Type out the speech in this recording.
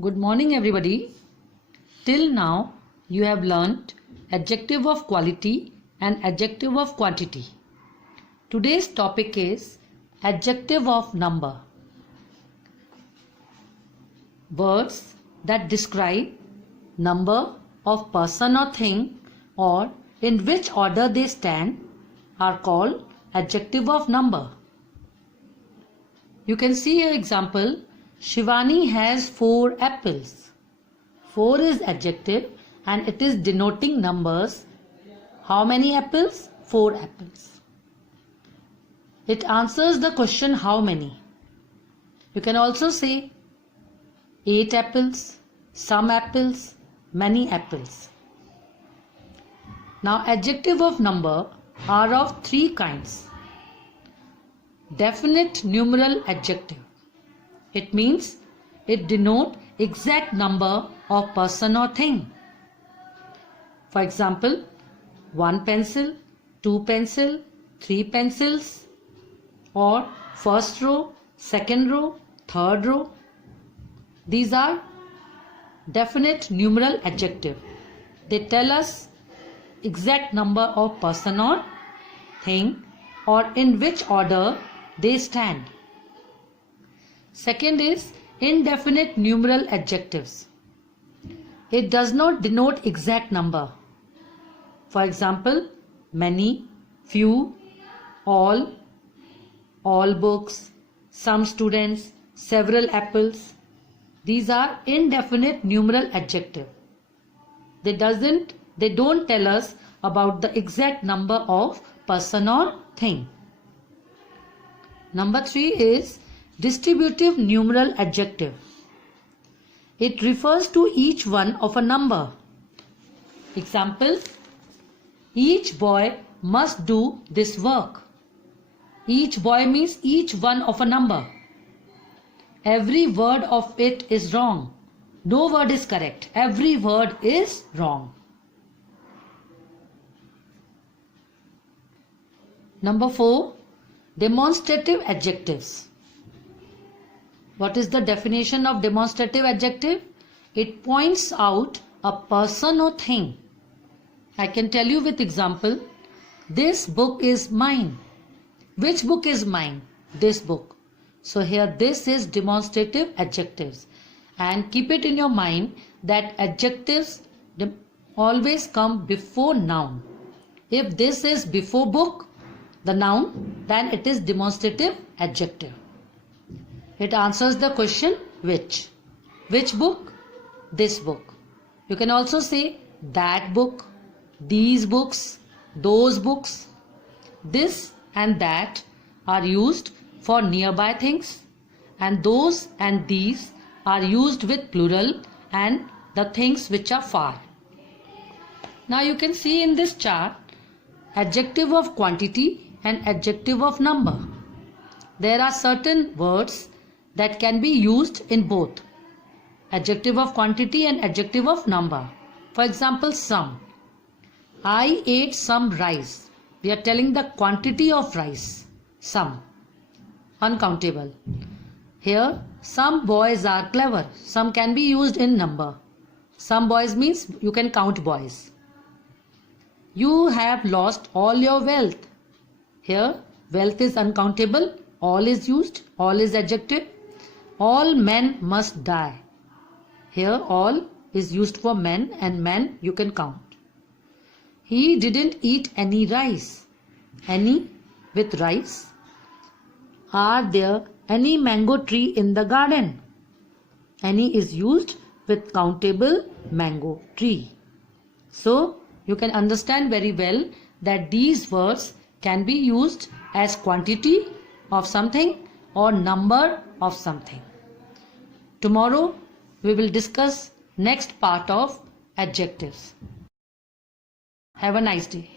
Good morning everybody. Till now you have learnt adjective of quality and adjective of quantity. Today's topic is adjective of number. Words that describe number of person or thing or in which order they stand are called adjective of number. You can see an example. Shivani has 4 apples. 4 is adjective and it is denoting numbers. How many apples? 4 apples. It answers the question how many. You can also say 8 apples, some apples, many apples. Now adjective of number are of 3 kinds. Definite numeral adjective. It means it denotes exact number of person or thing. For example, 1 pencil, 2 pencil, 3 pencils, or first row, second row, third row. These are definite numeral adjective. They tell us exact number of person or thing or in which order they stand. Second is indefinite numeral adjectives. It does not denote exact number. For example, many, few, all books, some students, several apples. These are indefinite numeral adjective. They don't tell us about the exact number of person or thing. Number 3 is distributive numeral adjective. It refers to each one of a number. Example, each boy must do this work. Each boy means each one of a number. Every word of it is wrong. No word is correct. Every word is wrong. Number 4, demonstrative adjectives. What is the definition of demonstrative adjective? It points out a person or thing. I can tell you with example, this book is mine. Which book is mine? This book. So here this is demonstrative adjectives. And keep it in your mind that adjectives always come before noun. If this is before book, the noun, then it is demonstrative adjective. It answers the question which. Which book? This book. You can also say that book, these books, those books. This and that are used for nearby things, and those and these are used with plural and the things which are far. Now you can see in this chart adjective of quantity and adjective of number. There are certain words that can be used in both adjective of quantity and adjective of number. For example, some. I ate some rice. We are telling the quantity of rice. Some. Uncountable. Here, some boys are clever. Some can be used in number. Some boys means you can count boys. You have lost all your wealth. Here, wealth is uncountable. All is used. All is adjective. All men must die. Here all is used for men and men you can count. He didn't eat any rice. Any with rice. Are there any mango tree in the garden? Any is used with countable mango tree. So you can understand very well that these words can be used as quantity of something or number of something. Tomorrow we will discuss next part of adjectives. Have a nice day.